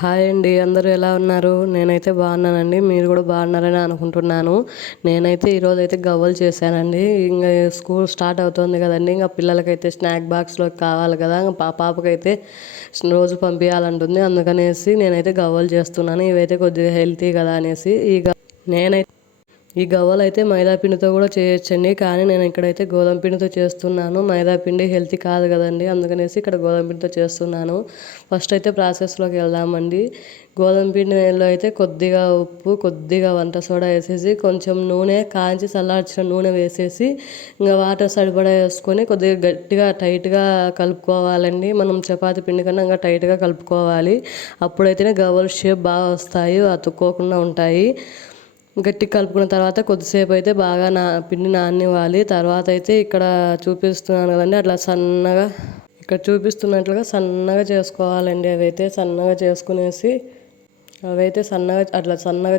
Hi అండి, అందరూ ఎలా ఉన్నారు? నేనైతే బాగున్నానండి. మీరు కూడా బాగున్నారని అనుకుంటున్నాను. నేనైతే ఈరోజైతే గవ్వలు చేశానండి. ఇంకా స్కూల్ స్టార్ట్ అవుతుంది కదండి, ఇంకా పిల్లలకైతే స్నాక్ బాక్స్లో కావాలి కదా, పాపకైతే రోజు పంపించాలంటుంది. అందుకనేసి నేనైతే గవ్వలు చేస్తున్నాను. ఇవైతే కొద్దిగా హెల్తీ కదా అనేసి నేనైతే ఈ గవ్వలు అయితే మైదా పిండితో కూడా చేయొచ్చండి, కానీ నేను ఇక్కడైతే గోధుమ పిండితో చేస్తున్నాను. మైదా పిండి హెల్తీ కాదు కదండి, అందుకనేసి ఇక్కడ గోధుమ పిండితో చేస్తున్నాను. ఫస్ట్ అయితే ప్రాసెస్లోకి వెళ్దామండి. గోధుమ పిండిలో అయితే కొద్దిగా ఉప్పు, కొద్దిగా వంట సోడా వేసేసి, కొంచెం నూనె కాంచి చల్లార్చిన నూనె వేసేసి, ఇంకా వాటర్ సరిపడా వేసుకొని కొద్దిగా గట్టిగా టైట్గా కలుపుకోవాలండి. మనం చపాతీ పిండి కన్నా ఇంకా టైట్గా కలుపుకోవాలి. అప్పుడైతేనే గవ్వలు షేప్ బాగా వస్తాయి, అతుక్కోకుండా ఉంటాయి. గట్టి కలుపుకున్న తర్వాత కొద్దిసేపు అయితే బాగా పిండి నాననివ్వాలి. తర్వాత అయితే ఇక్కడ చూపిస్తున్నాను కదండి, అట్లా సన్నగా ఇక్కడ చూపిస్తున్నట్లుగా సన్నగా చేసుకోవాలండి. అవైతే సన్నగా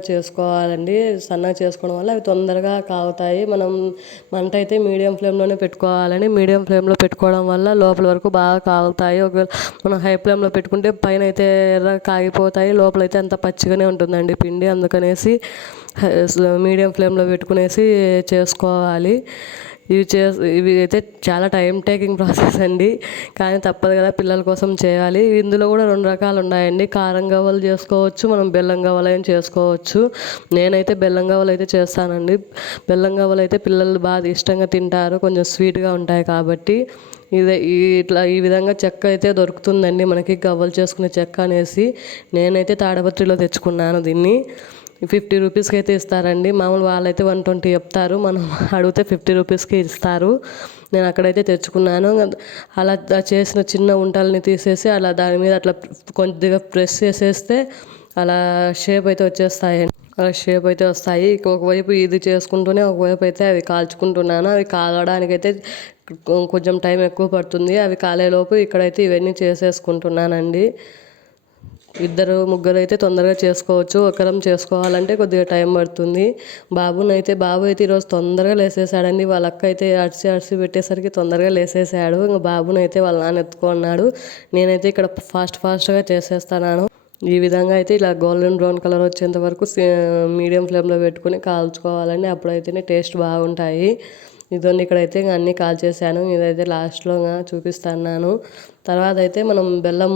చేసుకోవాలండి. సన్నగా చేసుకోవడం వల్ల అవి తొందరగా కాగుతాయి. మనం మంట అయితే మీడియం ఫ్లేమ్లోనే పెట్టుకోవాలండి. మీడియం ఫ్లేమ్లో పెట్టుకోవడం వల్ల లోపల వరకు బాగా కాగుతాయి. ఒకవేళ మనం హై ఫ్లేమ్లో పెట్టుకుంటే పైన అయితే ఎర్రగా కాగిపోతాయి, లోపలైతే అంత పచ్చిగానే ఉంటుందండి పిండి. అందుకనేసి మీడియం ఫ్లేమ్లో పెట్టుకునేసి చేసుకోవాలి. ఇవి అయితే చాలా టైం టేకింగ్ ప్రాసెస్ అండి, కానీ తప్పదు కదా, పిల్లల కోసం చేయాలి. ఇందులో కూడా రెండు రకాలు ఉన్నాయండి. కారం గవ్వలు చేసుకోవచ్చు, మనం బెల్లం గవ్వలు అయినా చేసుకోవచ్చు. నేనైతే బెల్లం గవ్వలు అయితే చేస్తానండి. బెల్లం గవ్వలు అయితే పిల్లలు బాగా ఇష్టంగా తింటారు, కొంచెం స్వీట్గా ఉంటాయి కాబట్టి. ఈ విధంగా చెక్క అయితే దొరుకుతుందండి మనకి, గవ్వలు చేసుకునే చెక్క అనేసి. నేనైతే తాడపత్రిలో తెచ్చుకున్నాను దీన్ని. 50 రూపీస్కి అయితే ఇస్తారండి. మామూలు వాళ్ళైతే 120 చెప్తారు, మనం అడిగితే 50 రూపీస్కి ఇస్తారు. నేను అక్కడైతే తెచ్చుకున్నాను. అలా చేసిన చిన్న ఉంటల్ని తీసేసి అలా దాని మీద అట్లా కొద్దిగా ప్రెస్ చేసేస్తే అలా షేప్ అయితే వచ్చేస్తాయండి. అలా షేప్ అయితే వస్తాయి. ఒకవైపు ఇది చేసుకుంటూనే ఒకవైపు అయితే అవి కాల్చుకుంటున్నాను. అవి కాలడానికైతే కొంచెం టైం ఎక్కువ పడుతుంది. అవి కాలేలోపు ఇక్కడైతే ఇవన్నీ చేసేసుకుంటున్నానండి. ఇద్దరు ముగ్గురు అయితే తొందరగా చేసుకోవచ్చు, ఒకరం చేసుకోవాలంటే కొద్దిగా టైం పడుతుంది. బాబు అయితే ఈరోజు తొందరగా లేసేసాడండి. వాళ్ళ అక్క అయితే అరిసి పెట్టేసరికి తొందరగా లేసేసాడు. ఇంకా బాబునైతే వాళ్ళ నాన్న ఎత్తుకున్నాడు. నేనైతే ఇక్కడ ఫాస్ట్గా చేసేస్తున్నాను. ఈ విధంగా అయితే ఇలా గోల్డెన్ బ్రౌన్ కలర్ వచ్చేంత వరకు మీడియం ఫ్లేమ్లో పెట్టుకుని కాల్చుకోవాలండి. అప్పుడైతేనే టేస్ట్ బాగుంటాయి. ఇదండి, ఇక్కడైతే ఇంకా అన్నీ కాల్చేసాను. ఇదైతే లాస్ట్లో చూపిస్తున్నాను. తర్వాత అయితే మనం బెల్లం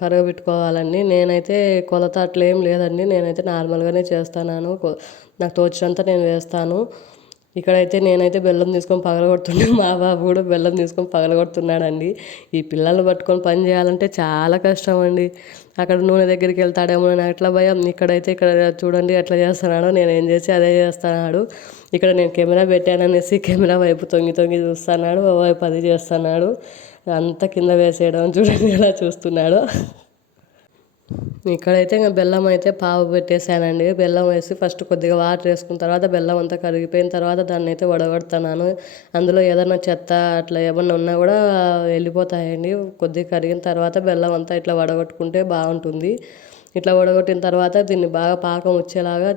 కరగబెట్టుకోవాలండి. నేనైతే కొలత అట్లా ఏం లేదండి, నేనైతే నార్మల్గానే చేస్తున్నాను. నాకు తోచినంత నేను వేస్తాను. ఇక్కడైతే నేనైతే బెల్లం తీసుకొని పగలగొడుతున్నాను, మా బాబు కూడా బెల్లం తీసుకొని పగలగొడుతున్నాడండి. ఈ పిల్లల్ని పట్టుకొని పని చేయాలంటే చాలా కష్టం అండి. అక్కడ నూనె దగ్గరికి వెళ్తాడేమో అని అట్లా భయం. ఇక్కడ చూడండి ఎట్లా చేస్తున్నాడో, నేను ఏం చేసి అదే చేస్తున్నాడు. ఇక్కడ నేను కెమెరా పెట్టాననేసి కెమెరా వైపు తొంగి చూస్తున్నాడు, వైపు అది చేస్తున్నాడు. అంతా కింద వేసేయడం చూడండి ఎలా చూస్తున్నాడు. ఇక్కడైతే ఇంకా బెల్లం అయితే పావు పెట్టేశానండి. బెల్లం వేసి ఫస్ట్ కొద్దిగా వాటర్ వేసుకున్న తర్వాత బెల్లం అంతా కరిగిపోయిన తర్వాత దాన్ని అయితే వడగొడుతున్నాను. అందులో ఏదైనా చెత్త అట్లా ఏమన్నా ఉన్నా కూడా వెళ్ళిపోతాయండి. కొద్దిగా కరిగిన తర్వాత బెల్లం అంతా ఇట్లా వడగొట్టుకుంటే బాగుంటుంది. ఇట్లా వడగొట్టిన తర్వాత దీన్ని బాగా పాకం వచ్చేలాగా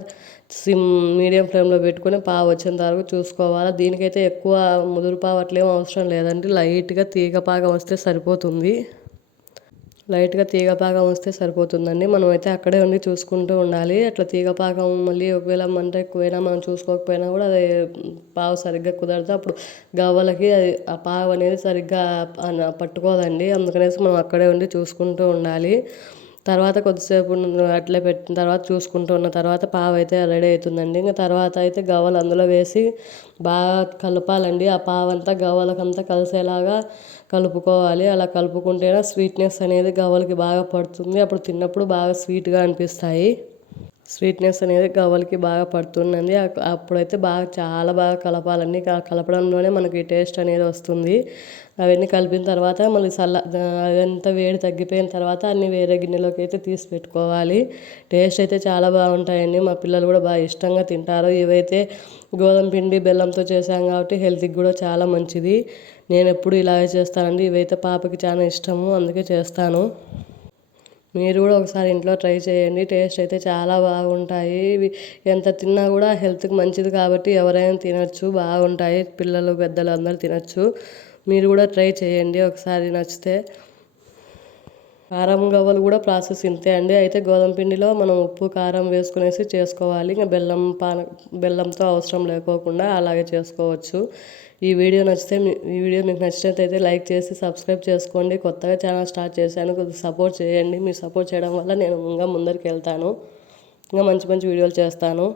మీడియం ఫ్లేమ్లో పెట్టుకుని పావు వచ్చేంత వరకు చూసుకోవాలి. దీనికైతే ఎక్కువ ముదురు పావు అట్లేం అవసరం లేదండి, లైట్గా తీగ పాకం వస్తే సరిపోతుంది. సరిపోతుందండి. మనమైతే అక్కడే ఉండి చూసుకుంటూ ఉండాలి. అట్లా తీగపాకం మళ్ళీ ఒకవేళ మంట ఎక్కువైనా మనం చూసుకోకపోయినా కూడా అది పావు సరిగ్గా కుదరదు. అప్పుడు గవ్వలకి ఆ పావు అనేది సరిగ్గా పట్టుకోదండి. అందుకనేసి మనం అక్కడే ఉండి చూసుకుంటూ ఉండాలి. తర్వాత కొద్దిసేపు అట్లే పెట్టిన తర్వాత చూసుకుంటూ ఉన్న తర్వాత పావు అయితే రెడీ అవుతుందండి. ఇంకా తర్వాత అయితే గవ్వలు అందులో వేసి బాగా కలపాలండి. ఆ పావు అంతా గవ్వలకంతా కలిసేలాగా కలుపుకోవాలి. అలా కలుపుకుంటేనే స్వీట్నెస్ అనేది గవ్వలకి బాగా పడుతుంది. అప్పుడు తిన్నప్పుడు బాగా స్వీట్గా అనిపిస్తాయి. స్వీట్నెస్ అనేది గవ్వలకి బాగా పడుతుందండి. అప్పుడైతే చాలా బాగా కలపాలండి. కలపడంలోనే మనకి టేస్ట్ అనేది వస్తుంది. అవన్నీ కలిపిన తర్వాత మళ్ళీ అదంతా వేడి తగ్గిపోయిన తర్వాత అన్నీ వేరే గిన్నెలోకి అయితే తీసి పెట్టుకోవాలి. టేస్ట్ అయితే చాలా బాగుంటాయండి. మా పిల్లలు కూడా బాగా ఇష్టంగా తింటారు. ఇవైతే గోధుమ పిండి బెల్లంతో చేశాం కాబట్టి హెల్త్కి కూడా చాలా మంచిది. నేను ఎప్పుడు ఇలాగే చేస్తానండి. ఇవైతే పాపకి చాలా ఇష్టము, అందుకే చేస్తాను. మీరు కూడా ఒకసారి ఇంట్లో ట్రై చేయండి. టేస్ట్ అయితే చాలా బాగుంటాయి. ఇవి ఎంత తిన్నా కూడా హెల్త్కి మంచిది కాబట్టి ఎవరైనా తినచ్చు, బాగుంటాయి. పిల్లలు పెద్దలు అందరూ తినచ్చు. మీరు కూడా ట్రై చేయండి ఒకసారి, నచ్చితే. కారం గవ్వలు కూడా ప్రాసెస్ ఇంతే అండి. అయితే గోధుమ పిండిలో మనం ఉప్పు కారం వేసుకునేసి చేసుకోవాలి. ఇంకా బెల్లంతో అవసరం లేకోకుండా అలాగే చేసుకోవచ్చు. ఈ వీడియో మీకు నచ్చినట్లయితే లైక్ చేసి సబ్స్క్రైబ్ చేసుకోండి. కొత్తగా ఛానల్ స్టార్ట్ చేశాను, కొద్దిగా సపోర్ట్ చేయండి. మీరు సపోర్ట్ చేయడం వల్ల నేను ఇంకా ముందరికి వెళ్తాను, ఇంకా మంచి మంచి వీడియోలు చేస్తాను.